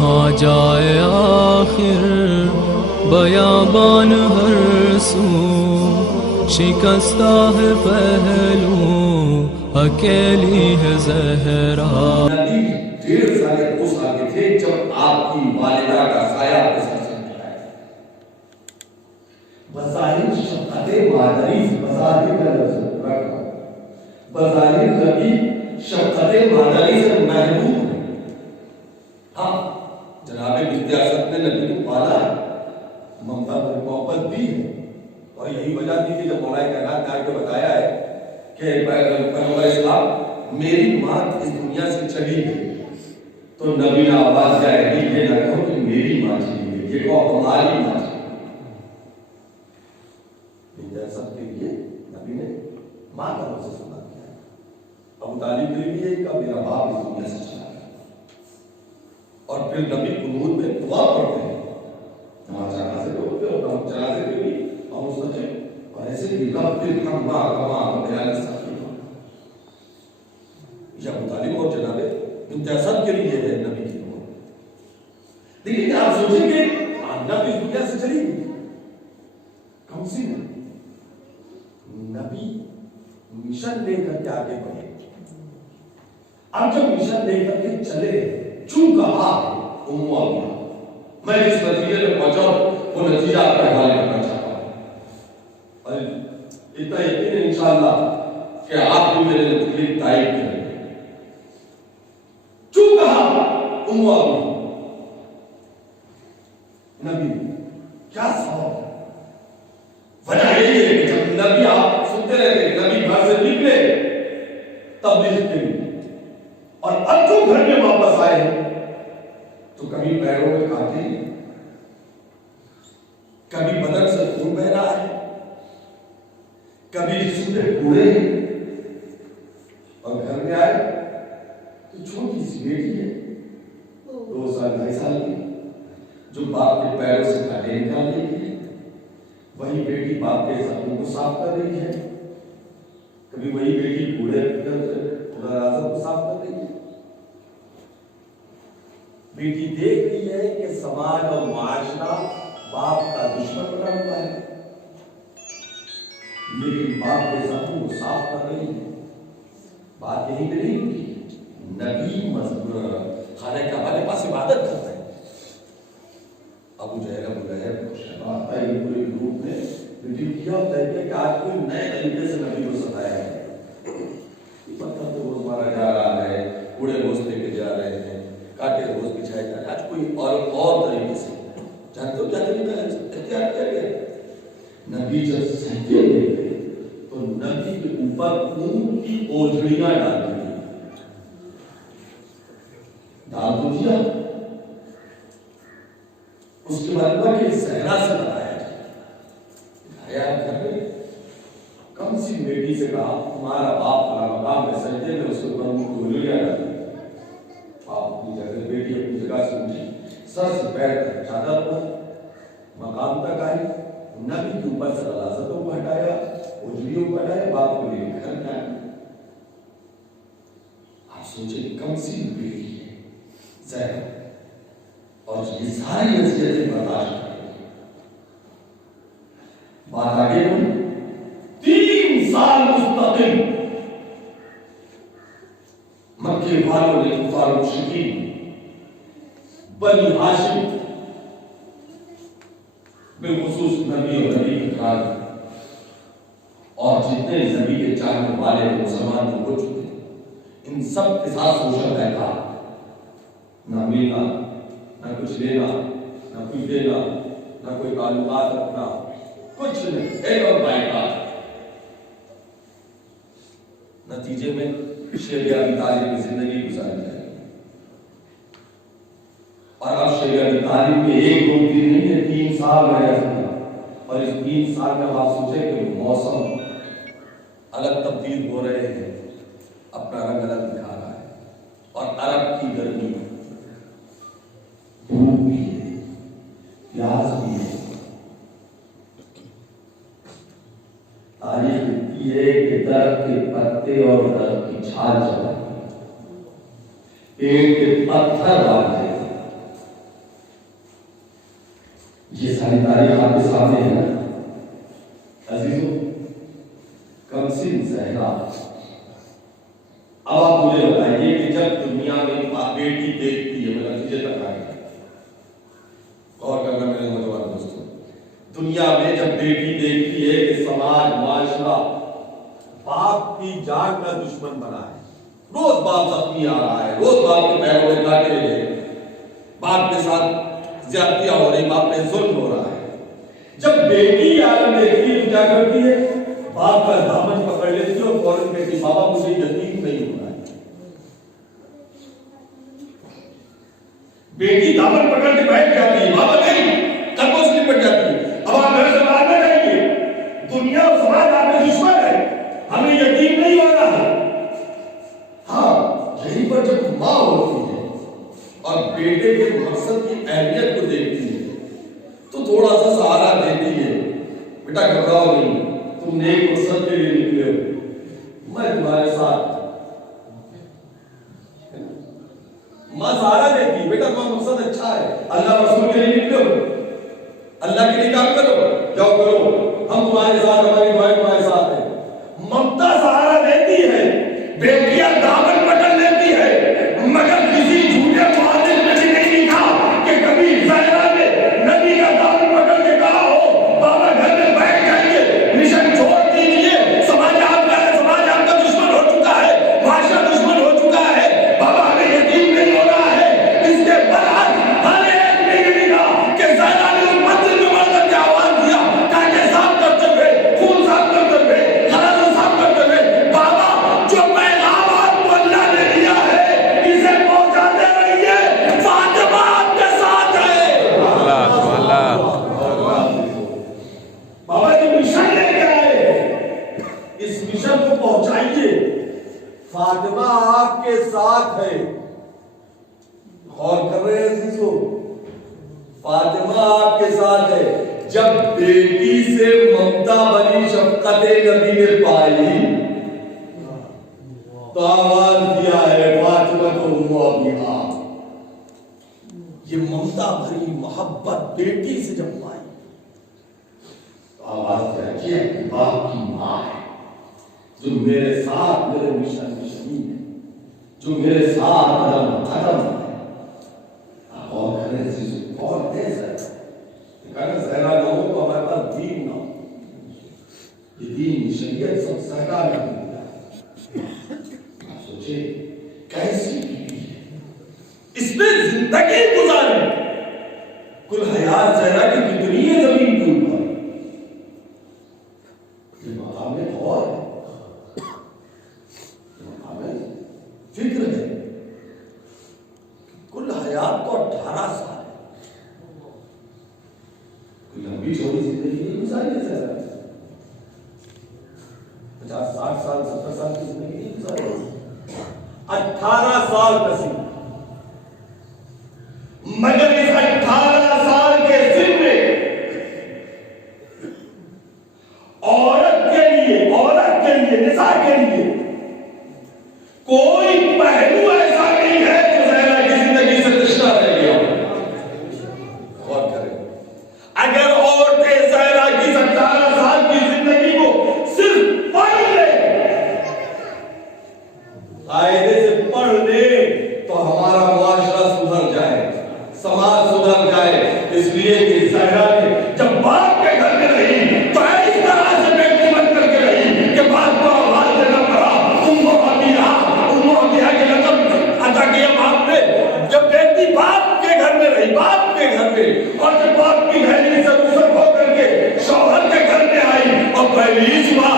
کہاں جائے آخر بیابان ہر سو، شکستہ ہے پہلو اکیلی ہے زہرا۔ نبی 1.5 سال اس آگے تھے جب آپ کی والدہ کا سایہ آپ کے ساتھ چلتا ہے۔ بظاہر شفقت مادری سے بظاہر کا لفظ رکھا، بظاہر نبی شفقت مادری سے محروم ہے۔ ہاں جناب بنت اسد نے نبی کو پالا، ممتا پر محبت دی ہے، اور یہی وجہ تھی کہ جب مولا کائنات نے آ کے بتایا ہے کہ پیغمبر اسلام میری ماں اس دنیا سے چلی گئی، تو نبی نے آواز جائے گی یہ نہ کہو کہ میری ماں چلی گئی، یہ کہو ہماری ماں چلی گئی۔ سب کے لیے نبی نے ماں کا لفظ استعمال کیا ہے۔ ابو طالب کے لیے کہ میرا باپ اس دنیا سے چلا گیا، اور پھر نبی قنوت میں دعا پڑھتے ہیں، نماز جنازے پہ ہوتے ہیں اور جنازے پہ بھی اور مستقل اور ایسے بھی رب ارحمھا کما بیان سکتی۔ یہ ابو طالب اور جناب بنت اسد کے لیے ہے نبی کی دعا۔ لیکن آپ سوچیں کہ نبی اس دنیا سے چلی گئی، کم سی نبی مشن لے کر کے آگے بڑھے۔ اب جب مشن لے کر کے چلے، چون کہا میں اس نتیجے میں پہنچا ہوں وہ نتیجہ آپ کا حوالے کرنا چاہتا ہوں، اور اتنا یقین ہے انشاءاللہ کہ آپ بھی میرے نتیجے کی تائید کریں گے۔ چون کہا نبی کیا سوال ہے؟ وجہ یہی ہے کہ جب نبی آپ سنتے رہتے کہ نبی گھر سے نکلے تبلیغ کے لیے، اور اب جو گھر میں واپس آئے تو کبھی پیروں میں کانٹے، کبھی بدن سے خون بہ رہا ہے، کبھی جسم پہ کوڑے ہیں، اور گھر میں آئے تو چھوٹی سی بیٹی ہے 2 سال 2.5 سال کی، جو باپ کے پیروں سے کانٹے نکال رہی ہے، وہی بیٹی باپ کے زخموں کو صاف کر رہی ہے، کبھی وہی بیٹی کوڑے کو صاف کر رہی ہے۔ بیٹی دیکھ رہی ہے کہ سماج اور معاشرہ باپ کا دشمن بنا ہوا ہے، لیکن باپ کے زخموں کو صاف کر رہی ہے۔ بات یہی پہ نہیں ہوتی، نبی خانہ کعبہ کے پاس عبادت کرتا ہے۔ ابو جہل ابو لہب شیطان کا یہ پورے گروپ نے ریڈیو کیا ہوتا ہے کہ آج کوئی نئے طریقے سے نبی کو ستایا ہے، پتھر تو روز مارا جا رہا ہے، کوڑے گوشت لے کے جا رہے ہیں، کاٹے گوشت بچھائے جا رہے ہیں، آج کوئی اور طریقے سے جانتے ہو کیا طریقہ اختیار کیا گیا؟ نبی جب سجدے میں گئے تو نبی کے اوپر اونٹ کی اوجھڑیاں ڈال دی، ڈال تو دیا، اس کے بعد کہ زہرا سے بتایا جائے، گھر میں کم سی بیٹی سے کہا تمہارا باپ کا مقام میں سجدے میں، اس کے اوپر اونٹ کی اوجھڑیاں ڈال دی۔ باپ اپنی جگہ، بیٹی اپنی جگہ سے اٹھی، سر سے پیر تک چادر پر مقام تک آئی، نبی کے اوپر سے غلاظتوں کو ہٹایا، اوجھڑیوں کو ہٹایا، باپ کو لے گھر میں آئی۔ آپ سوچیں کم سی بیٹی ہے زہرا، اور یہ ساری نصیحتیں برداشت کریں۔ بات آگے بڑھی، 3 سال مستقل مکے والوں نے کفار مشرکین بنی ہاشم بالخصوص نبی اور نبی کے خیال اور جتنے نبی کے چاہنے والے مسلمان ہو چکے ان سب کے ساتھ سوشل بیٹھا، نہ ملنا، نہ کچھ لینا، نہ کچھ دینا، نہ کوئی تعلقات رکھنا، کچھ نہیں، ایک اور بائیکاٹ۔ نتیجے میں شیخ ابی طالب کی زندگی گزاری جائے گی، اور اب شیخ ابی طالب کے 1-2 دن نہیں ہے، 3 سال رہ جاتا، اور اس 3 سال میں آپ سوچیں کہ موسم الگ تبدیل ہو رہے ہیں، اپنا رنگ الگ دکھا رہا ہے، اور عرب کی گرمی دھوپ بھی ہے، پیاس بھی ہے۔ تاریخ لکھتی ہے کہ درخت کے پتے اور درخت کی چھال چلائی، پیڑ کے پتھر باندھے، ساری تاریخ آپ کے سامنے ہے نا عزیزوں. کمسن زہرا. اب آپ مجھے بتائیے کہ جب دنیا میں بیٹی دیکھتی ہے، میں نتیجے تک آ گیا، غور کرنا میرے نوجوان دوستوں، دنیا میں جب بیٹی دیکھتی ہے کہ سماج معاشرہ باپ کی جان کا دشمن بنا ہے، روز باپ زخمی آ رہا ہے، روز باپ کے پیروں میں کاٹے لے گئے، باپ کے ساتھ زیادتیاں ہو رہی، باپ پہ ظلم ہو رہا ہے، جب بیٹی عالم دیکھتی ہے کیا کرتی ہے؟ باپ کا دامن پکڑ لیتی ہے اور فوراً کہتی ہے بابا مجھے یقین نہیں ہو رہا ہے. بیٹی دامن پکڑ کے بیٹھ جاتی ہے، بابا نہیں، قدموں سے لپٹ جاتی ہے. اب آپ گھر سے باہر نہ جائیے، دنیا اور سماج آپ کے دشمن ہے، ہمیں یقین نہیں ہو رہا ہے. ہاں یہیں پر جب ماں ہوتی ہے اور بیٹے کے مقصد کی اہمیت کو دیکھتی ہے تو تھوڑا سا سہارا دیتی ہے. بیٹا گھبراؤ نہیں، تم نیک مقصد کے لیے نکلے ہو، میں تمہارے ساتھ. ماں سہارا دیتی ہے، بیٹا تمہارا مقصد اچھا ہے، اللہ رسول کے لیے نکلے ہو، اللہ کے لیے کام کرو، جاؤ کرو، ہم تمہارے ساتھ، ہماری دعائیں تمہارے ساتھ ہیں. ممتا سہارا دیتی ہے، بیٹیاں دامن پکڑ لیتی ہے، مگر کسی جھوٹے معلم نے بھی نہیں لکھا کہ کبھی زہرا نے نبی کا دامن پکڑ کے کہا ہو بابا گھر میں بیٹھ جائیے، مشن چھوڑ دیجیے، سماج آپ کا ہے، سماج آپ کا دشمن ہو چکا ہے، معاشرہ دشمن ہو چکا ہے، بابا ہمیں یقین نہیں ہو رہا ہے. اس کے برعکس ہر ایک نے یہ لکھا کہ زہرا نے اس مسجد میں بڑھ کر کے آواز دیا تاکہ صاف کرتے ہوئے، خون صاف کرتے ہوئے، غلط صاف کرتے ہوئے، بابا جو پیغام آپ کو اللہ نے دیا ہے اسے پہنچاتے رہیے، فاطمہ آپ کے ساتھ ہے. بابا جی مشن لے کے آئے، اس مشن کو پہنچائیے، فاطمہ آپ کے ساتھ ہے. غور کر رہے ہیں عزیزو، فاطمہ آپ کے ساتھ ہے. جب بیٹی سے ممتا بنی شفقت نبی نے پائی تو آواز دیا ہے فاطمہ تو ابیہا. یہ ممتا بھری محبت بیٹی سے جب پائی تو آواز دیا کہ یہ باپ کی ماں ہے جو میرے ساتھ میرے مشن میں شریک ہے، جو میرے ساتھ قدم قدم ہے. اور کرے چیز بہت تیز ہے، اگر زہرا نہ ہو تو ہمارے پاس دین نہ ہو. یہ دین شریعت سب زہرا نے دیا. آپ سوچے کیسی بیوی ہے، اس نے زندگی گزاری، کل حیات زہرا کی کتنی ہے زمین کے اوپر. یہ مقام غور ہے، یہ مقام فکر ہے. کل حیات تو 18 سال ہے، کوئی لمبی چوڑی زندگی نہیں گزاری ہے زہرا. 50 60 سال 70 سال کی زندگی نہیں گزاری، 18 سال نصیب. مگر اس 18 سال کے سن میں عورت کے لیے نساء کے لیے کوئی پہلو ایسا نہیں ہے جو زہرا کی زندگی سے تشنہ رہ گیا. غور کریں، اگر عورتیں زہرا کی 18 سال کی زندگی کو صرف پڑھ لیں، قاعدے سے پڑھ لیں تو ہمارا معاشرہ سدھر جائے، سماج سدھر جائے. اس لیے کہ زہرا نے جب باپ کے گھر میں رہی تو اس طرح سے بیٹی بن کر کے رہی کہ باپ کو آواز دینا پڑا، امو ابیہا کے لقب عطا کیا باپ نے. جب بیٹی باپ کے گھر میں رہی، باپ کے گھر میں، اور جب باپ کی گھر سے رخصت ہو کر کے شوہر کے گھر میں آئی اور پہلی صبح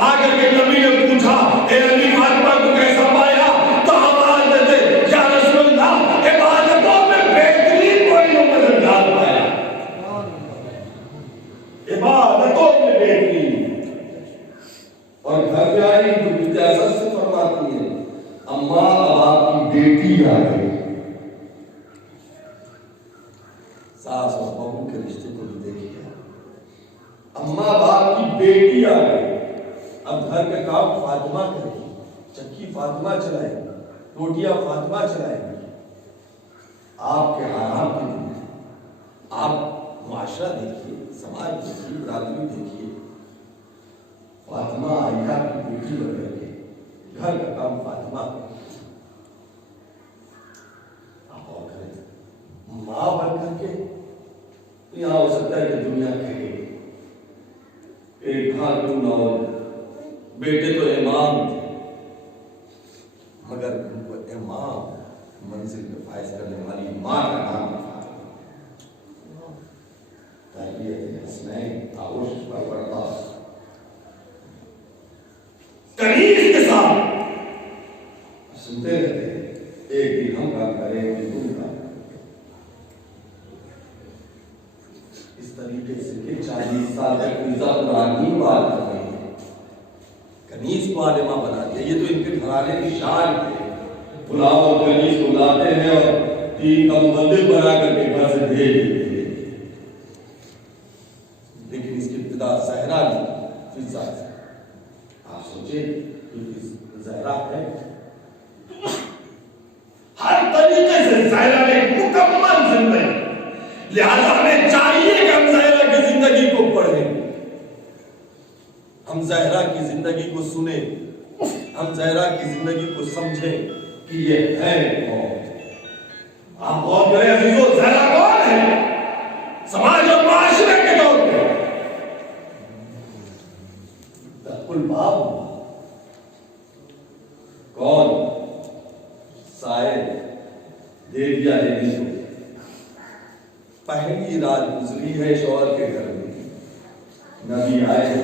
آ کر کے نبی نے پوچھا اے علی فاطمہ کو کیسا پایا، تو آواز دیتے یا رسول اللہ عبادتوں میں بہترین کوئی نمبر انداز پایا، عبادتوں میں بہترین. اور گھر میں آئی تو بنت اسد سے فرماتی ہے اماں اب آپ کی بیٹی آ گئی. ساس اور بہو کے رشتے کو بھی دیکھیے، اماں باپ کی بیٹی آ گئی. اب گھر کا کام فاطمہ کرے گی، چکی فاطمہ چلائے گی، روٹیاں فاطمہ چلائے گی. آپ کے آرام کے دن آپ معاشرہ دیکھیے، سماج دیکھیے، برادری دیکھیے. فاطمہ عائشہ کی بیٹی بن کر کے گھر کا کام فاطمہ آپ اور کریں. ماں بن کر کے یہاں ہو سکتا ہے کہ دنیا کہے ایک گھر کیوں نہ ہو، بیٹے تو امام تھے، مگر ان کو امام منزل میں فائز کرنے والی ماں کا نام تھا. تربیت حسنین آغوش پر پڑتا کنیز کے ساتھ سنتے رہتے ہیں. ایک دن ہم کام کریں ایک دن تم کام کریں. اس طریقے سے کہ 40 سال تک مرزا قرآن بات کر رہی ہے، کنیز کو عالمہ بنا دیا. یہ تو ان کے گھرانے کی شان ہے. غلام اور کنیز کو لاتے ہیں اور دین کا مبلغ بنا کر کے گھر سے بھیج دیتے ہیں. لیکن اس کی ابتدا زہرا نے فضا سے. آپ سوچیں زہرا ہے، ہر طریقے سے زہرا نے مکمل زندگی، لہذا ہمیں چاہیے کہ ہم زہرا کی زندگی کو پڑھیں، ہم زہرا کی زندگی کو سنیں، ہم زہرا کی زندگی کو سمجھیں کہ یہ ہے کون. آپ غور کریں عزیزو، زہرا کون ہے سماج اور معاشرے کے طور پہ؟ الباب کون؟ سائے دے دیا لینے کو. پہلی رات گزری ہے شوہر کے گھر میں، نبی آئے،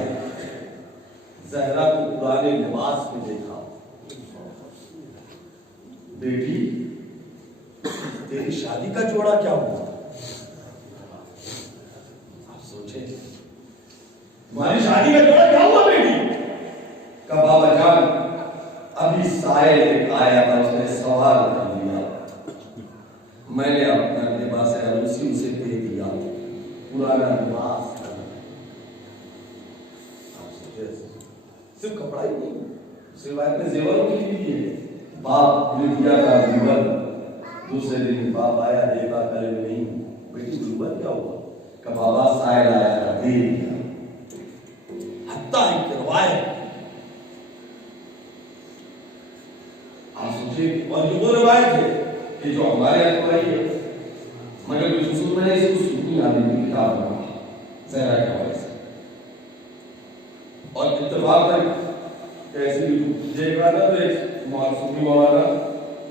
زہرا کو پرانے لباس میں دیکھا. بیٹی تیری شادی کا جوڑا کیا ہوا؟ آپ سوچیں تمہاری شادی کا جوڑا کیا ہوا بیٹی؟ کہ بابا جان ابھی سائے ایک آیا تھا، اس نے سوال کر لیا، میں نے اپنا لباس عروسی اسے دے دیا، پرانا لباس. آپ سوچیں صرف کپڑا ہی نہیں، روایت میں زیوروں کی بھی ہے. باپ لیا کا زیور، دوسرے دن باپ آیا دیکھا کرے نہیں، بیٹی زیور کیا ہوا؟ کہ بابا سائے لایا تھا دے دیا. حتیٰ ایک روایت آپ سوچیں، اور یہ وہ روایت ہے کہ جو ہمارے یہاں تو آئی ہے، مگر کچھ اصول میں نے اس کو سنی آدمی کی کتاب میں زہرا کے حوالے سے. اور اتفاق ہے کیسے دیکھ رہا تھا تو ایک معصومی مولانا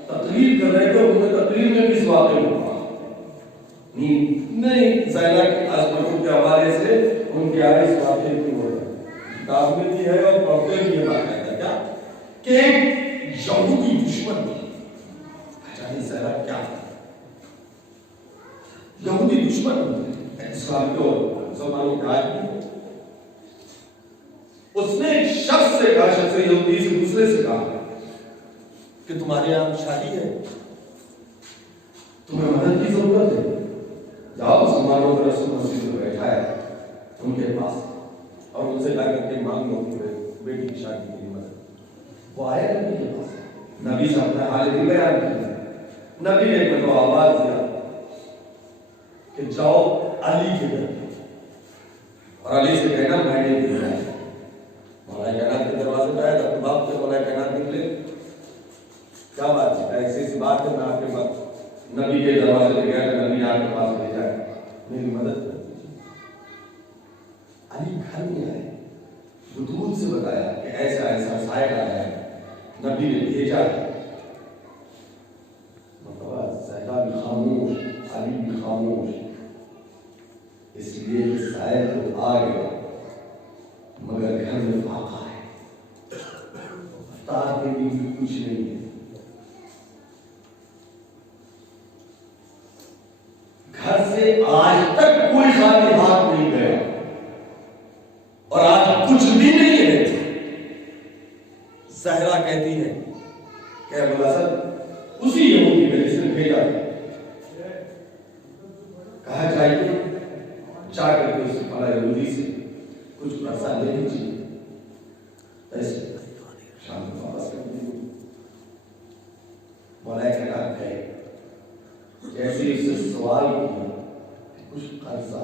تقریر کر رہے تھے، انہوں نے تقریر میں کس واقعے کو کہا نہیں زہرا کی عظمتوں کے حوالے سے ان کے آئے اس واقعے کی ہو رہا ہے. کتاب میں بھی ہے اور پڑھتے بھی ہے باقاعدہ کیا کہ یہودی دشمن جانی زہرا کیا تھا. یہودی دشمن اسلام کے اور مسلمانوں کے آج بھی. اس نے ایک شخص سے کہا، شخص یہودی سے دوسرے سے کہا کہ تمہارے یہاں شادی ہے، تمہیں مدد کی ضرورت ہے، جاؤ مسلمانوں کو رسول مسجد میں بیٹھا ہے ان کے پاس اور ان سے جا کر کے مانگو بیٹی کی شادی کے لیے مدد. وہ آئے نبی کے پاس، نبی سے اپنا حال بھی بیان کیا. نبی نے ایک مرتبہ آواز دیا کہ جاؤ علی کے گھر اور علی سے کہنا میں نے دیا ہے. مولا کائنات کے دروازے پہ آئے تو باپ سے مولا کائنات نکلے. کیا بات ہے؟ ایسی سی بات ہے، میں آپ کے پاس نبی کے دروازے پہ گیا کہ نبی آپ کے پاس بھیجا ہے، میری مدد کر دیجیے. علی گھر میں آئے، بدول سے بتایا کہ ایسا ایسا سائل آیا ہے، نبی نے بھیجا ہے. مطلب زہرا بھی خاموش، علی بھی خاموش، اس لیے کہ سائل تو آ گیا مگر گھر میں فاقہ ہے، افطار کے بھی کچھ نہیں ہے. گھر سے آج تک کوئی خالی ہاتھ نہیں گیا اور آج کچھ بھی نہیں ہے. زہرا کہتی ہے کہ بلا سر اسی یہودی نے جس نے بھیجا کہا جائیے جا کر کے اس والا یہودی سے کچھ پیسہ لے لیجیے، ایسے شام کو واپس کر دیجیے. مولا کہا گئے، جیسے اس سے سوال کیا کہ کچھ قرضہ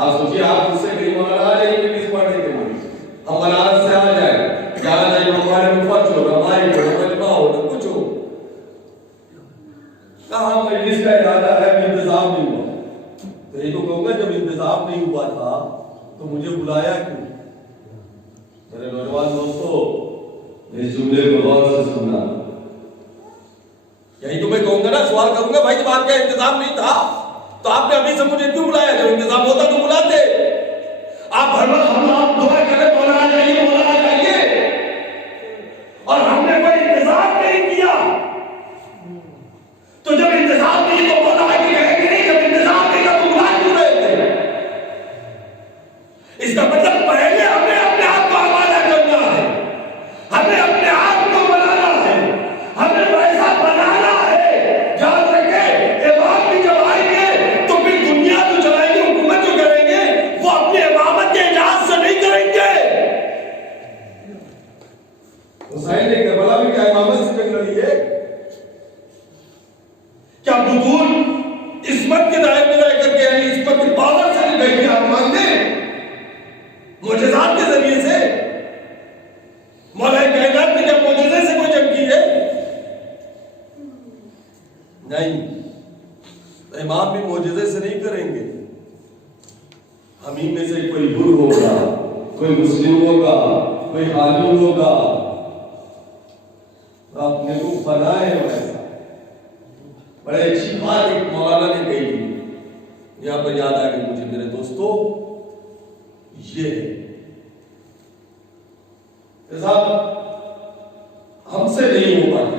آپ سوچیے آپ اس سے کہیں مولانا آ جائیں انگلش پڑھنے کے لیے، ہم بنارس سے آ جائیں، جہاں جائیں ہمارے مفت ہو، رمائی ہو، مجمع ہو، نہ کچھ ہو، کہاں مجلس کا ارادہ ہے، انتظام نہیں ہوا. تو یہ تو کہوں گا جب انتظام نہیں ہوا تھا تو مجھے بلایا کیوں؟ میرے نوجوان دوستو اس جملے کو غور سے سننا. یہی تو میں کہوں گا نا، سوال کروں گا بھائی جب آپ کا انتظام نہیں تھا تو آپ نے ابھی سے مجھے کیوں بلایا؟ جب انتظام ہوتا تو بلاتے. آپ ہر وقت ہم آپ دعا کریں مولانا جائیے مولانا جائیے، اور ہم نے کوئی انتظام نہیں کیا. تو جب انتظام نہیں تو مولانا کی کہیں گے نہیں، جب انتظام نہیں تھا تو بلا کیوں رہے تھے؟ اس کا مطلب پہلے ہمیں اپنے آپ کو آمادہ کرنا ہے، ہمیں اپنے آپ کو بنانا ہے، ہمیں ویسا بنانا ہے. یاد رکھیں امام بھی جب آئیں گے تو پھر دنیا جو چلائیں گے، حکومت جو کریں گے، وہ اپنے امامت کے اجازت سے نہیں کریں گے. حسین نے کربلا میں کیا امامت سے جنگ لڑی ہے؟ کیا بطول عصمت کے دائرے میں رہ کر کے، یعنی عصمت کے پاور سے نہیں بیٹھے آپ مانگتے معجزات کے ذریعے سے؟ مولا کائنات نے کیا معجزے سے کوئی جنگ کی ہے؟ نہیں. امام بھی معجزے سے نہیں کریں گے. ہم ہی میں سے کوئی بر ہوگا، کوئی مسلم ہوگا، کوئی حاجی ہوگا، اپنے کو بنائے ویسا. بڑے اچھی بات ایک مولانا نے کہی تھی، یہاں پر یاد آ گئی مجھے میرے دوستو، یہ صاحب ہم سے نہیں ہو پاتی،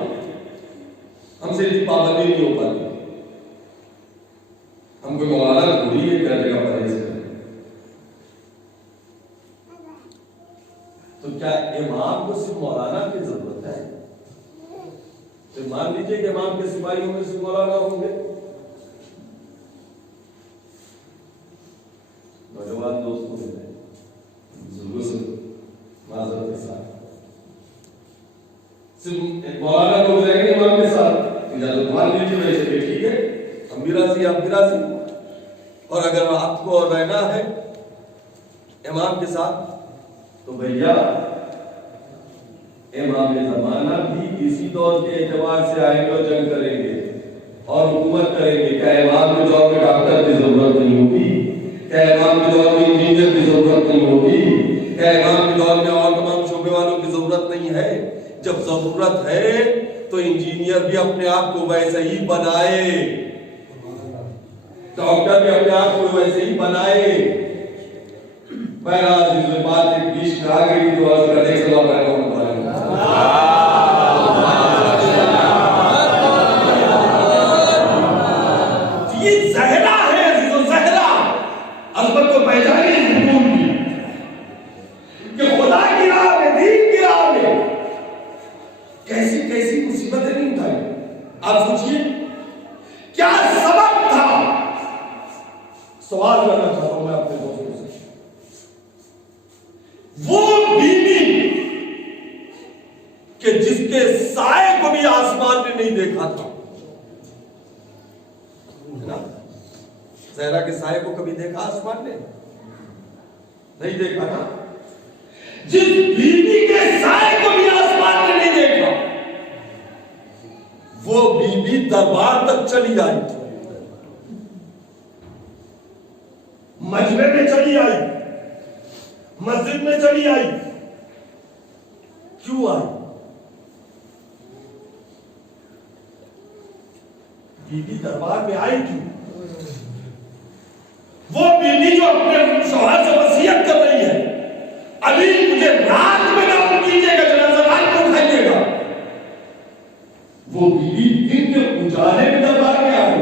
ہم سے اتنی پابندی نہیں ہو پاتی. ہم کوئی مولانا تھوڑی ہے کیا جگہ پر ایسے. تو کیا امام کو صرف مولانا کی ضرورت ہے؟ تو مان لیجیے کہ امام کے سپاہیوں میں صرف مولانا ہوں گے. نوجوان دوستوں نے ضرور سے معذرت کے ساتھ صرف ایک مولانا لوگ رہیں گے امام کے ساتھ، اجازت مان لیجیے ویسے کہ ٹھیک ہے ہم بھی راضی آپ بھی راضی. اور اگر آپ کو رہنا ہے امام کے ساتھ تو بھیا امام زمانہ بھی اسی دور کے اعتبار سے آئیں گے اور جنگ کریں گے اور حکومت کریں گے. کیا امام کے دور میں ڈاکٹر کی ضرورت نہیں ہوگی؟ کیا امام کے دور میں انجینئر کی ضرورت نہیں ہوگی؟ کیا امام کے دور میں اور تمام شعبے والوں کی ضرورت نہیں ہے؟ جب ضرورت ہے تو انجینئر بھی اپنے آپ کو ویسے ہی بنائے، ڈاکٹر بھی اپنے آپ کو ویسے ہی بنائے. بہرحال اس میں بات ایک بیچ میں آ گئی تو عرض کرنے کے بعد یہ زہرا ہے عزیز و زہرا عظمت کو پہچانی حکوم کی کہ خدا کی راہ میں، دین کی راہ میں کیسی کیسی مصیبتیں نہیں اٹھائی. آپ سوچئے کیا سبب تھا؟ سوال کرنا چاہتا ہوں میں اپنے دوستوں سے. وہ بیوی کہ جس کے سائے کو بھی آسمان نے نہیں دیکھا تھا. زہرا کے سائے کو کبھی دیکھا آسمان نے؟ نہیں دیکھا نا. جس بیوی کے سائے کو بھی آسمان نے نہیں دیکھا وہ بیوی دربار تک چلی آئی، مجمع میں چلی آئی، مسجد میں چلی آئی. کیوں آئی؟ بیوی دربار میں آئی کیوں؟ وہ بیوی جو اپنے شوہر سے وصیت کر رہی ہے، علی مجھے رات میں دفن کیجیے گا، جنازہ رات کو اٹھائیے گا، وہ بیوی دن کے اجالے میں دربار میں آئی،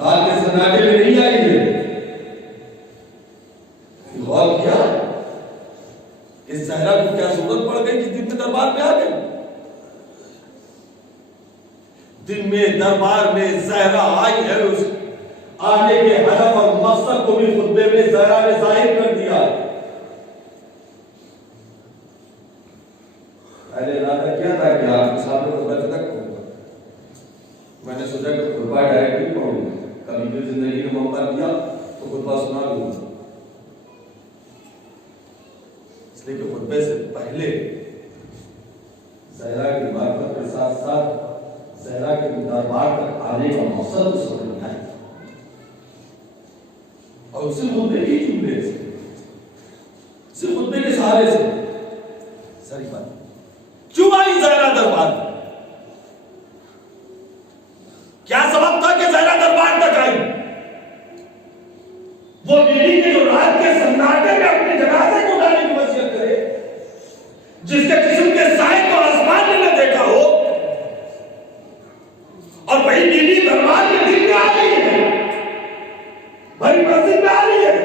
رات کے سناٹے میں نہیں آئی ہے. غور کیا اس زہرا کو کیا ضرورت پڑ گئی کہ دن میں دربار میں آ گئی؟ دن میں دربار میں زہرا آئی ہے، اس آنے کے ہدف اور مقصد کو بھی خطبے میں زہرا نے ظاہر کر دیا. میں نے ارادہ کیا تھا کہ آپ کے سامنے خطبہ تک پڑھوں گا. میں نے سوچا کہ خطبہ ڈائریکٹ نہیں پڑھوں گا، کبھی بھی زندگی میں موقع دیا تو تو خطبہ سنا لوں، اس لیے کہ خطبے سے پہلے زہرا کی معرفت کے ساتھ ساتھ زہرا کے دربار تک آنے کا مقصد اس وقت نہیں آیا، اور اسے خطبے کی جملے سے، صرف خطبے کے سہارے سے ساری بات کیوں آئی زہرا دربار تک؟ کیا سبب تھا کہ زہرا دربار تک آئی؟ وہ بیوی کے جو رات کے سناٹے میں اپنے جنازے کو اٹھانے کی وصیت کرے، جس کے جسم کے سائے کو آسمان نے نہ دیکھا ہو، اور وہی بیوی دربار کے دل میں آ رہی ہے، بھری مسجد میں آ رہی ہے،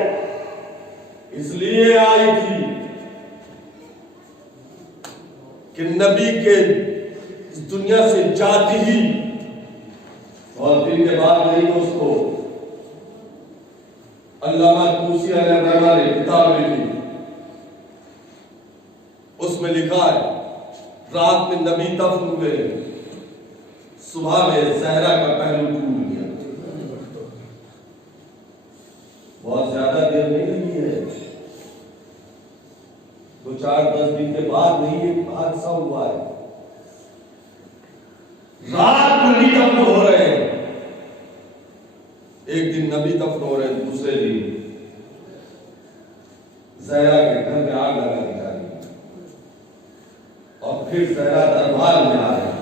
اس لیے آئی تھی کہ نبی کے اس دنیا سے جاتی ہی اور دن کے بعد نہیں اس کو علامہ طوسی علیہ الرحمہ نے کتاب لکھی، اس میں لکھا ہے رات میں نبی دفن ہوئے، صبح میں زہرا کا پہلو ٹوٹ گیا۔ بہت زیادہ دیر نہیں لگی ہے، 2-4-10 دن کے بعد نہیں ایک حادثہ ہوا ہے۔ رات نبی دفن ہو رہے ہیں، ایک دن نبی دفن ہو رہے ہیں، دوسرے دن زہرا کے گھر میں آگ لگا دی جا رہی ہے، اور پھر زہرا دربار میں آ رہے ہیں۔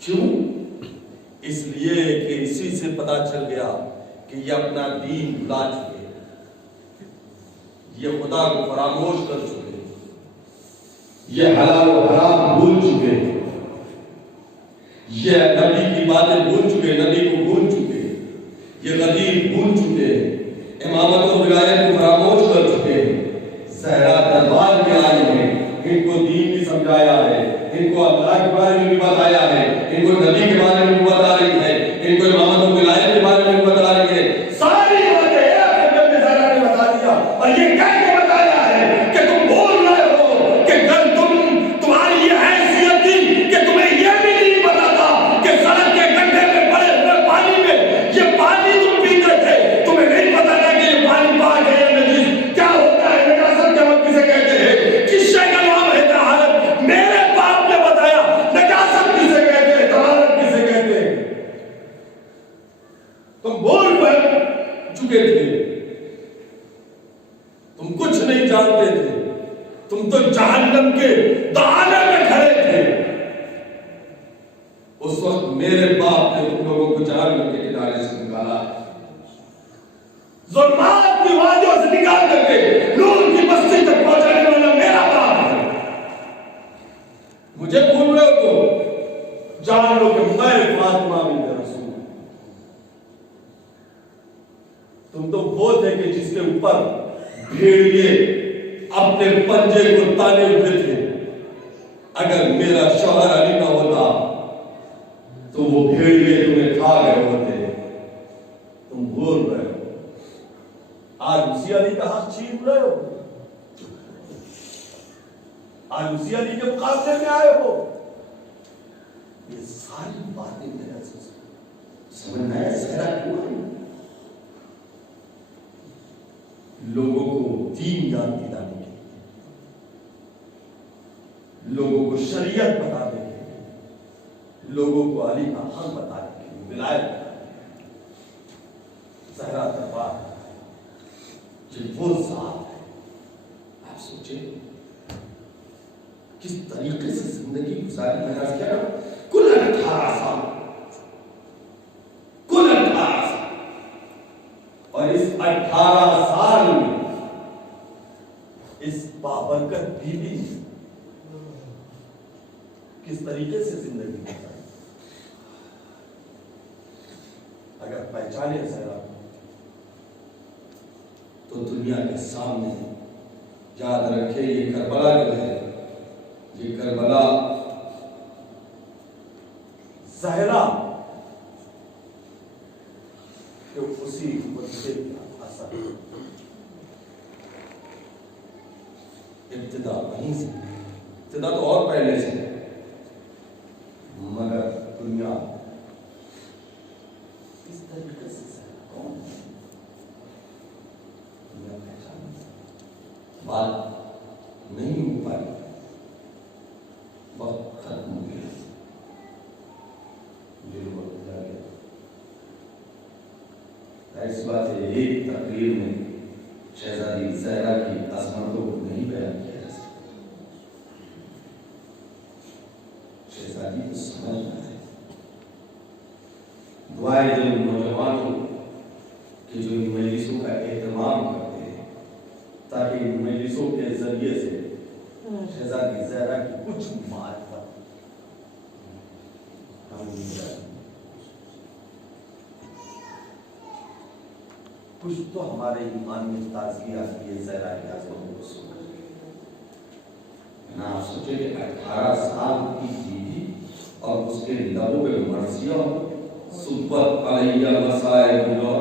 کیوں؟ اس لیے کہ اسی سے پتا چل گیا کہ یہ اپنا دین بھلا چکے، یہ خدا کو فراموش کر چکے، یہ حلال و حرام بھول چکے، یہ نبی کی باتیں بھول چکے، نبی کو بھول چکے، یہ غدیر بھول چکے، امامت و ولایت کو فراموش کر چکے۔ زہرا دربار میں آئی ہے، ان کو دین بھی سمجھایا ہے، ان کو اللہ کے بارے میں بھی بتایا ہے، ان کو نبی کے بارے میں بھی بتا رہی ہے، ان کو امامت و ولایت کے بارے میں بھی بتا رہی ہے، ساری باتیں زہرا نے بتا دیا، اور یہ کہہ کے بتایا ہے کہ تم بول رہے ہو کہ کل تمہاری یہ حیثیت تھی کہ تمہیں یہ بھی نہیں پتا تھا کہ سڑک کے گڈھے میں پڑے ہوئے پانی میں یہ پانی تم پیتے تھے، تمہیں نہیں پتا تھا کہ یہ پانی پاک ہے یا نجس، کیا ہوتا ہے نجاست کیا کسے کہتے ہیں، کس شے کا نام ہے طہارت، میرے باپ نے بتایا نجاست کسے کہتے ہیں، طہارت کسے کہتے ہیں۔ تم بول پر چکے تھے، تم کچھ نہیں جانتے تھے، تم تو جہنم کے دہانے میں کھڑے تھے۔ اس وقت میرے باپ نے تم لوگوں کو جہنم کے کنارے سے نکالا، ظلمات کی وادیوں سے نکال کر کے نور کی بستی تک پہنچانے والا میرا باپ ہے۔ مجھے بھول رہے ہو تو جان لو کہ میں فاطمہ بنت رسول، تم تو وہ تھے کہ جس کے اوپر بھیڑیے اپنے پنجے کو تانے ہوئے تھے، اگر میرا شوہر علی نہ ہوتا تو وہ بھیڑیے تمہیں کھا گئے ہوتے۔ تم بھول رہے ہو، آج اسی علی کا حق چھین رہے ہو، آج اسی علی کے مقابلے میں آئے ہو۔ یہ ساری باتیں میرا سمجھنا ہے زہرا کیوں آئی؟ لوگوں کو دین یاد دلانے کے لیے، لوگوں کو شریعت بتانے کے لیے، لوگوں کو علی کا حق بتانے کے لیے، ولایت بتانے کے لیے۔ زہرا دربار یہ وہ ذات ہے، آپ سوچیں کس طریقے سے زندگی گزاری۔ میں نے کیا کل 18 سال، کل 18 سال، اور اس 18 سال میں اس بابرکت بیوی کس طریقے سے زندگی گزاری۔ اگر پہچانے زہرا تو دنیا کے سامنے یاد رکھے یہ کربلا جو ہے، یہ کربلا زہرا کہ اسی وجہ کا اثر، ابتدا وہیں سے، ابتدا تو اور پہلے سے، مگر دنیا اس طریقے سے کون ایسی بات ہے ایک تقریر میں شہزادی زہرا کی عظمتوں کو نہیں بیان کیا جا سکتا. شہزادی کو سمجھنا ہے. دعائیں دیں ان نوجوانوں کہ جو ان مجلسوں کا اہتمام کرتے ہیں تاکہ ان مجلسوں کے ذریعے سے شہزادی زہرا کی کچھ معرفت کچھ تو ہمارے ایمان میں تازگی آتی ہے زہرا کی عظمتوں کو سن کر. آپ سوچے کہ 18 سال کی بیوی اور اس کے لبوں پہ مرثیہ صبح علیہ مسائب اللہ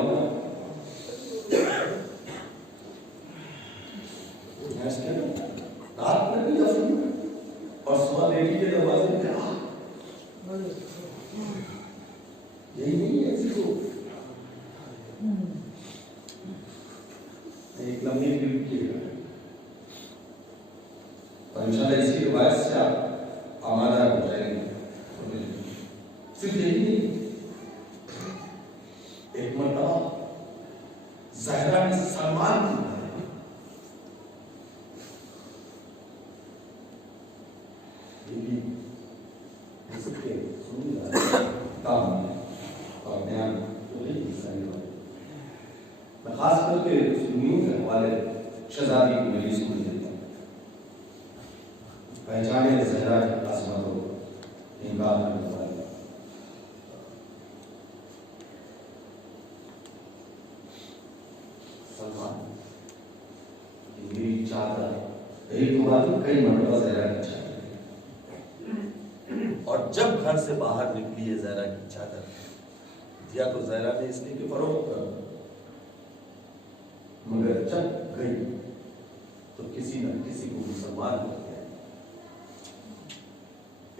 رات میں بھی دفن اور صبح بیٹی کے دروازے میں کہا یہی نہیں ہے اسی کو ایک لمحے فلم کیے گا اور انشاءاللہ اسی روایت سے آپ آمادہ ہو جائیں گے. صرف یہی نہیں ایک مرتبہ زہرا نے سلمان کی خاص کر کے سنیوں کے حوالے شہزادی کو میری سن دیتا ہوں. پہچانے زہرا کی عظمت ہو انکار کرنے والے سلمان یہ میری چادر ایک تو بات کئی مرتبہ زہرا کی چادر اور جب گھر سے باہر نکلی ہے زہرا کی چادر دیا تو زہرا نے اس لیے کہ فروخت کر مگر جب گئی تو کسی نہ کسی کو مسلمان ہو گیا.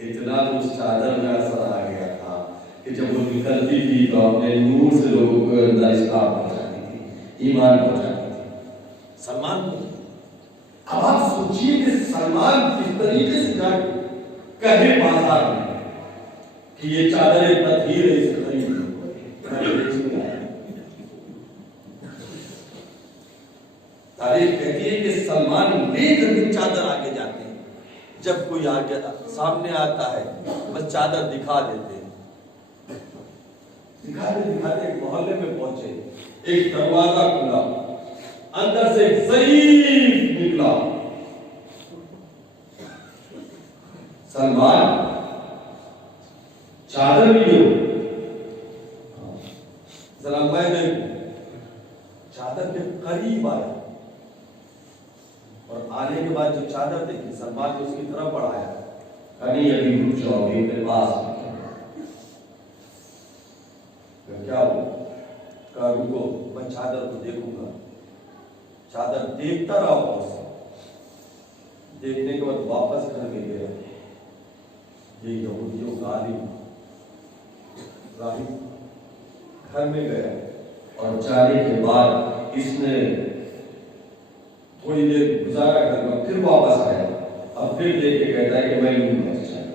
اطلاع تو اس چادر میں اثر آ گیا تھا کہ جب وہ نکلتی تھی تو اپنے نور سے لوگوں کو اندر اسلام پہنچاتی تھی ایمان پہنچاتی تھی. سلمان کو اب آپ سوچیے کہ سلمان کس طریقے سے جا کہے بازار میں کہ یہ چادر اتنا دھیرے سے خرید لو. تاریخ کہتی ہے کہ سلمان لے کر کے چادر آگے جاتے ہیں. جب کوئی آگے سامنے آتا ہے بس چادر دکھا دیتے ہیں. دکھاتے ایک محلے میں پہنچے. ایک دروازہ کھلا اندر سے ایک ضعیف نکلا. سلمان چادر بھی دو ذرا. میں نے چادر کے قریب آیا اور آنے کے بعد جو چادر دیکھی سلمان نے اس کی طرف بڑھایا. نہیں ابھی رک جاؤ ابھی میرے پاس کیا ہو کہا رکو میں چادر کو دیکھوں گا. چادر دیکھتا رہا بس. دیکھنے کے بعد واپس گھر میں گیا. یہ یہودیوں غالب راہب گھر میں گیا اور جانے کے بعد اس نے تھوڑی دیر گزارا کرنا پھر واپس آیا. اب پھر دیکھ کے کہتا ہے کہ میں یوں بچ جائے.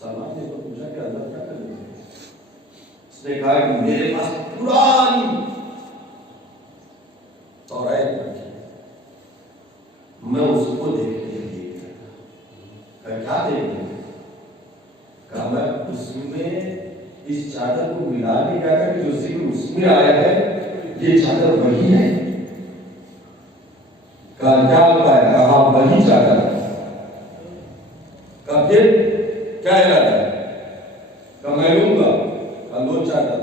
سلمان نے تو پوچھا کہ اللہ کیا کریں گے. اس نے کہا کہ میرے پاس پرانی توریت رکھی میں اس کو دیکھنے کیا دیکھنے کہا میں اس میں اس چادر کو ملا کے کیا کہ جو ذکر اس میں آیا ہے یہ چادر وہی ہے. کہا کیا بتایا. کہا وہی چادر. کہا پھر کیا ارادہ ہے. کہا میں لوں گا. کہا لو چادر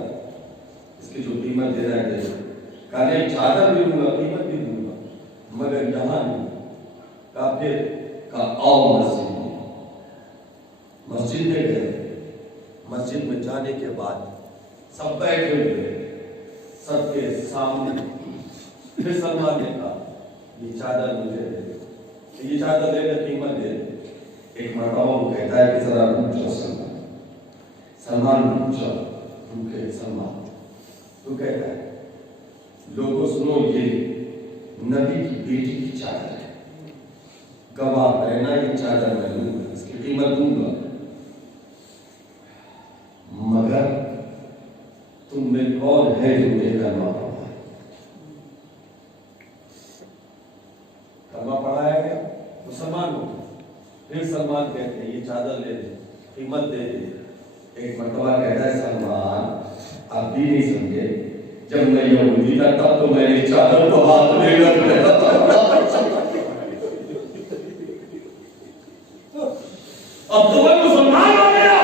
اس کی جو قیمت دے رہا ہے. کہا نہیں چادر بھی لوں گا قیمت بھی دوں گا مگر یہاں نہیں. کہا پھر کہا آؤ مسجد میں گئے. مسجد میں جانے کے بعد سب بیٹھے ہوئے سب کے سامنے پھر سلمان نے کہا یہ چادر مجھے دے. یہ چادر دے کر قیمت دے. ایک مرتبہ وہ کہتا ہے کہ ذرا رک جاؤ سلمان. سلمان رک جاؤ. رکے سلمان. تو کہتا ہے لوگوں سنو یہ نبی کی بیٹی کی چادر ہے. گواہ رہنا یہ چادر میں لوں گا اس کی قیمت دوں گا مگر تم میں کون دے دے قیمت دے دے. ایک مرتبہ کہتا ہے سلمان آپ بھی نہیں سمجھے جب میں یہودی تھا تب تو میں نے چادر کو ہاتھ میں رکھ رہا تھا اب تو میں مسلمان ہو گیا.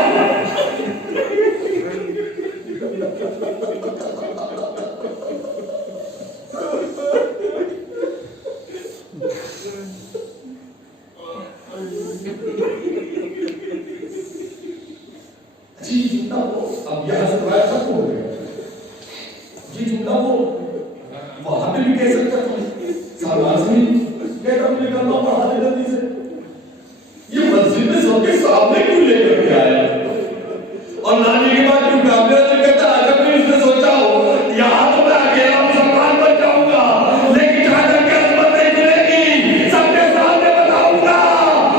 جی جملہ وہ اب یہاں سے روایت ختم ہو گیا. جی جملہ وہ وہاں پہ بھی کہہ سکتا تھا سالان سے کہتا مجھے کلمہ پڑھا دے جلدی سے. یہ مسجد میں سب کے سامنے کیوں لے کر کے آیا اور لانے کے بعد کیوں کامرہ سے کہتا ہے اگر کوئی اس نے سوچا ہو یہاں تو میں اکیلا مسلمان بن جاؤں گا لیکن جہاں تک کہ عظمت نہیں ملے گی سب کے سامنے بتاؤں گا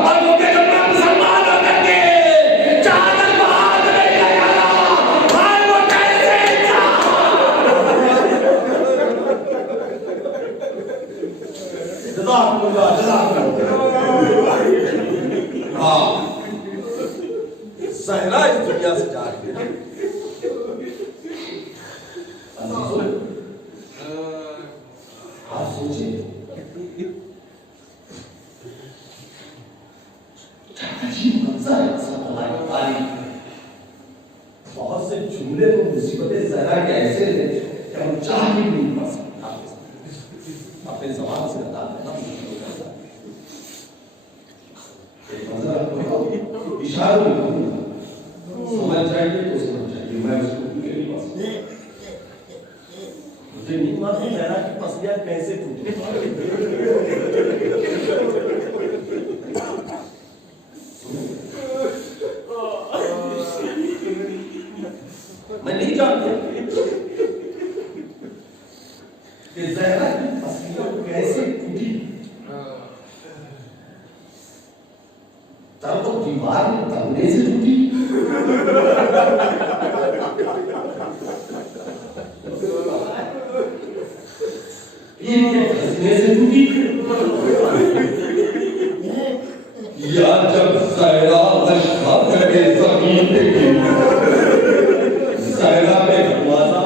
اور مجھے جب میں مسلمان ہو کر کے چادر کو ہاتھ نہیں لگانا ہر وہ کیسے جزاک اللہ جزاک اللہ. ہاں صحرا اس دنیا سے جا رہی ہے. آپ سوچیں بہت سے جملے تو مصیبتیں صحرا کے ایسے ہیں کہ ہم چاہ بھی نہیں پڑھ سکتے اپنے زبان سے بتا دینا. ایک منظر آپ کو اشارہ میں کروں گا سمجھ چاہیے تو سمجھ چاہیے میں اس کو کے لیے پاس مجھے نہیں معلوم میرا کہ پسلیات کیسے ٹوٹے. میں نہیں جانتا کہ زہرا کی پسلیات کیسے ٹوٹی. تب تو دیوار میں تمنے سے ٹوٹی ان کے ہنسنے سے ٹوٹی یا جب زہرا لشکا کر کے زمین پہ گری زہرا پہ دروازہ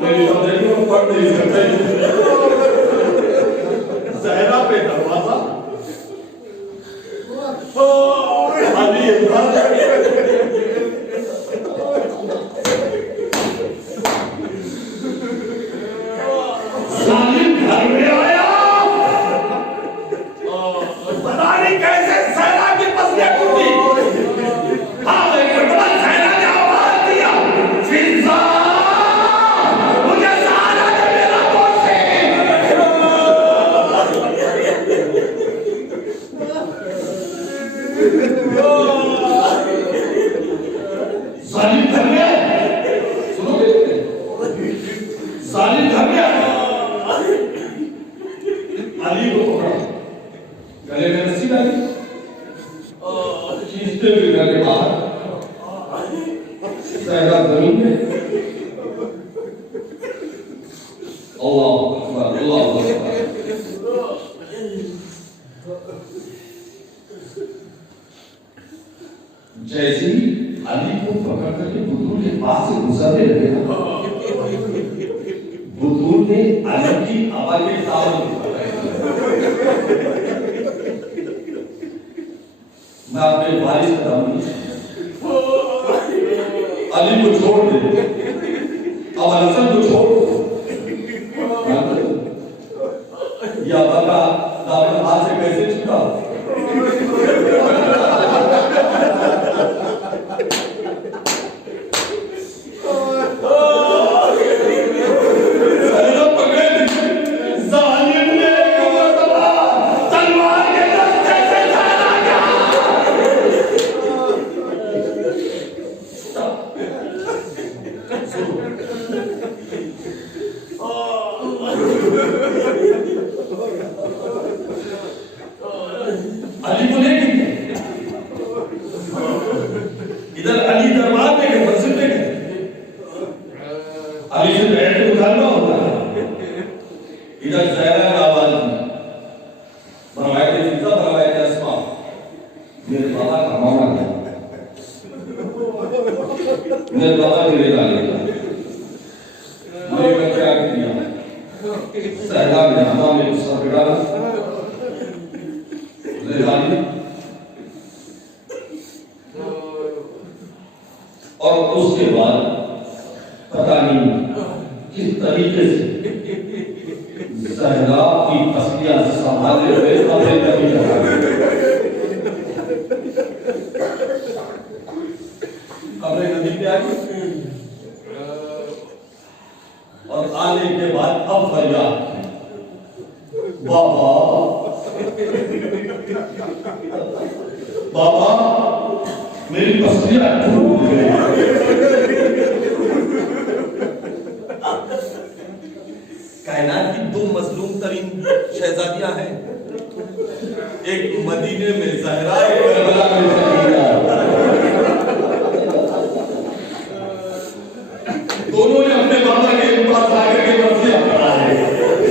میری زندگی میں پڑھ نہیں سکتے. زہرا پہ دروازہ جیسے علی کو پکڑ کر کے بدور کے پاس سے گزرنے لگے بدور نے علی کی آواز کے ساتھ میں اپنے والد کا نام علی کو چھوڑ دے اب حسن کو چھوڑ یا بتا دامن ہاتھ سے کیسے چھوٹا میرے بابا میرے لالے مجھے میں کیا کیا سہلا میں ہوا میں غصہ بڑھانا لہذا اور اس کے بعد پتہ نہیں کس طریقے سے زہرا کی تسلیاں سنبھالے ہوئے اپنے نبی پہ آئی اور آنے کے بعد اب فریاد بابا بابا میری تسلیاں ٹوٹ گئی کائنات کی دو مظلوم ترین شہزادیاں ہیں ایک مدینے میں زہرا ایک کربلا میں سکینہ دونوں نے اپنے بابا کے پاس آ کر کے مرثیہ پڑھا ہے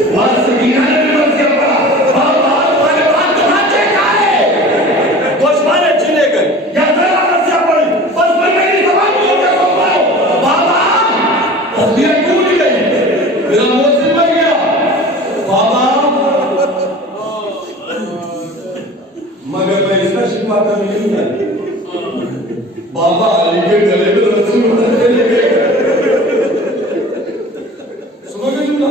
وہاں سکینہ نے بھی مرثیہ پڑھا بابا تمہارے پاس تمہارے کھائے گوشمانے چھنے گئے یا زہرا مرثیہ پڑھی بس میں میری زبان کو کیا سمجھاؤ بابا تسلیاں ٹوٹ گئی میرا موسم بن گیا بابا مگر میں اس کا شکوا کر نہیں ہے بابا علی کے گلے میں رسول رکھنے لگے سنو گے جملہ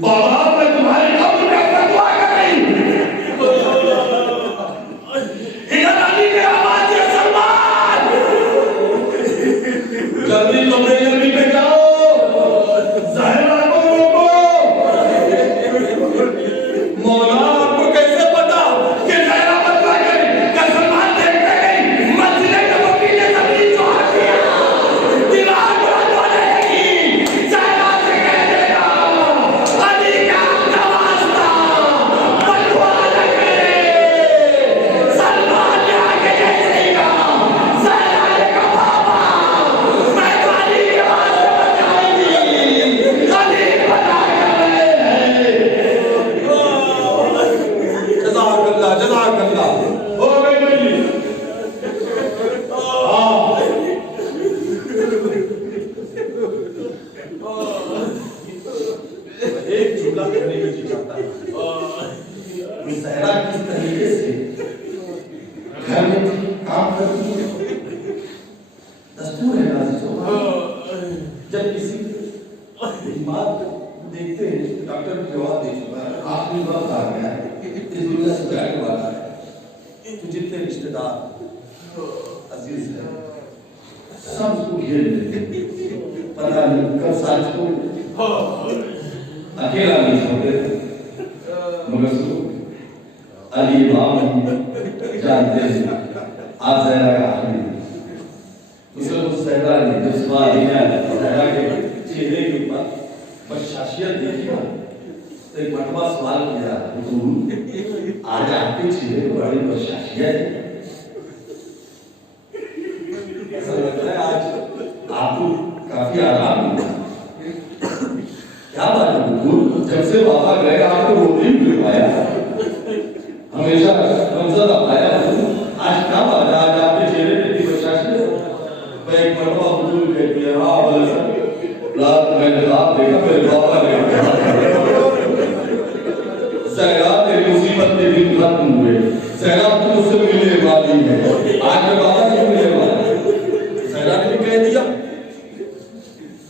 بابا میں تمہارے قبر میں اپنا دعا کر رہی ادھر علی نے آواز دیا سلمان جلدی کمرے نبی پہ جاؤ زہرا کو روکو مولا آپ کو کیسے پتا کہ زہرا بتلا گئی کہ سلمان دیکھتے گئی مسجد نبوی نے زمین جو آ کیا دیوار بلند ہونے لگی زہرا سے کہہ دینا علی کا نواستا بلوا لگے سلمان نے آگے جیسے کہا زہرا نے کہا بابا میں تو علی کے واسطے بچائے گی علی بتا کر رہے ہیں جزاک اللہ ہو گئی بھائی ایک جملہ کرنے کی جی چاہتا ہے زہرا کس طریقے سے گھر میں کام کرتی ہے دستور ہے جب کسی بیمار دیکھتے ہیں ڈاکٹر جواب دے چکا ہے آخری وقت آ گیا ہے اس دنیا سے جانے والا ہے تو جتنے رشتہ دار عزیز ہیں سب کو گھیر لیتے پتہ نہیں کب سانچ کو اکیلا نہیں ہوتے مگر سو علی امام جانتے ہیں آپ زہرا کا آخری اسے اس زہرا نے جو سوال دیا ہے زہرا کے چہرے کے اوپر بس شاشیت دیکھی تو ایک مرتبہ سوال کیا حضور آج آپ کے چہرے پر بڑی بشاشیت ہے ایسا لگتا ہے آج آپ کو کافی آرام ملا کیا بات ہے حضور جب سے بابا گئے آپ کو روٹی بھی پایا ہمیشہ رمضان پایا آج کیا بات ہے آج آپ کے چہرے پر اتنی بشاشیت میں ایک مرتبہ حضور کہتی ہے ہاں بلے رات میں نے رات دیکھا میرے بابا نے زہرا تیری مصیبت کے دن ختم ہوئے زہرا تو مجھ سے ملنے والی ہے آج میں بابا سے ملنے والا زہرا نے بھی کہہ دیا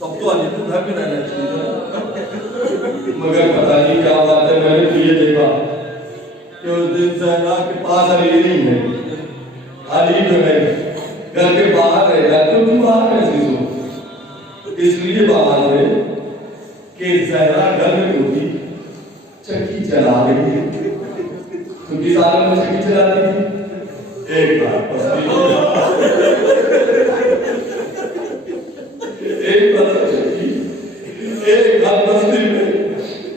تب تو علی کو گھر میں رہنا چاہیے مگر پتہ نہیں کیا بات ہے میں نے یہ دیکھا کہ اس دن زہرا کے پاس علی نہیں ہے علی جو ہے گھر کے باہر رہ جاتے ہو تم باہر کیسے سو اس لیے باہر ہے کہ زہرا گھر میں ہوتی چکی چلا رہی ہے تو کس عالم میں چکی چلا رہی تھی ایک بار ایک بار چکی ایک ہاتھ مسجد میں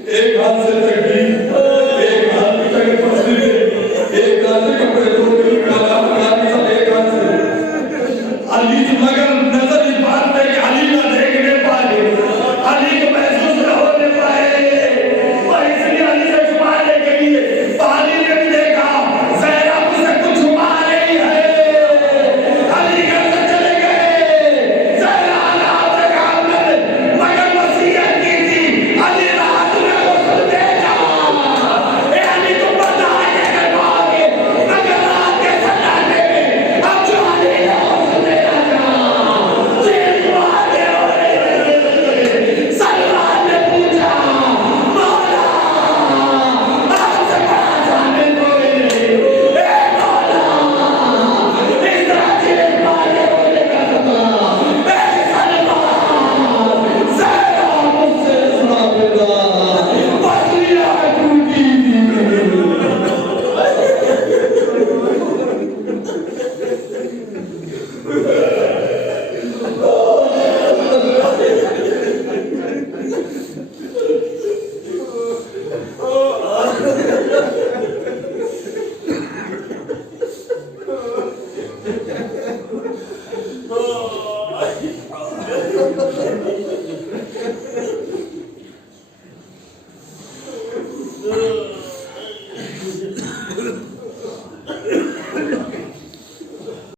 ایک ہاتھ سے چکی ایک ہاتھ میں چکی مسجد میں ایک ہاتھ سے کپڑے دھو کے کھانا پکا کے سب ایک ہاتھ سے علی مگر